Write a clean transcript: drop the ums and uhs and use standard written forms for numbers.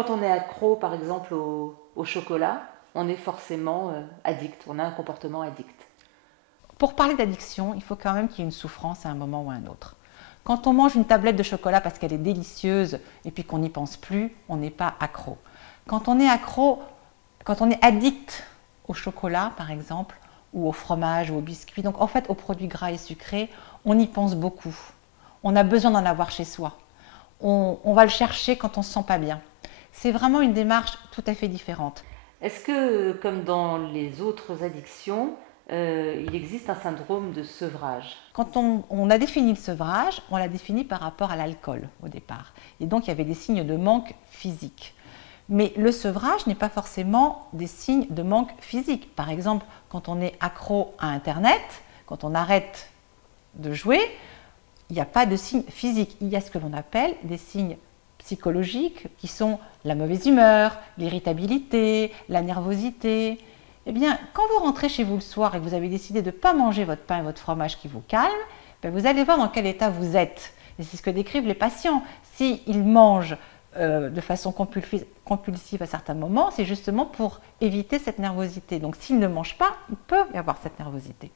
Quand on est accro, par exemple, au chocolat, on est forcément addict, on a un comportement addict. Pour parler d'addiction, il faut quand même qu'il y ait une souffrance à un moment ou à un autre. Quand on mange une tablette de chocolat parce qu'elle est délicieuse et puis qu'on n'y pense plus, on n'est pas accro. Quand on est accro, quand on est addict au chocolat par exemple, ou au fromage ou au biscuit, donc en fait aux produits gras et sucrés, on y pense beaucoup. On a besoin d'en avoir chez soi. On va le chercher quand on ne se sent pas bien. C'est vraiment une démarche tout à fait différente. Est-ce que, comme dans les autres addictions, il existe un syndrome de sevrage? Quand on a défini le sevrage, on l'a défini par rapport à l'alcool au départ. Et donc il y avait des signes de manque physique. Mais le sevrage n'est pas forcément des signes de manque physique. Par exemple, quand on est accro à Internet, quand on arrête de jouer, il n'y a pas de signes physiques. Il y a ce que l'on appelle des signes psychologiques qui sont la mauvaise humeur, l'irritabilité, la nervosité. Eh bien, quand vous rentrez chez vous le soir et que vous avez décidé de ne pas manger votre pain et votre fromage qui vous calment, vous allez voir dans quel état vous êtes. Et c'est ce que décrivent les patients. S'ils mangent de façon compulsive à certains moments, c'est justement pour éviter cette nervosité. Donc s'ils ne mangent pas, il peut y avoir cette nervosité.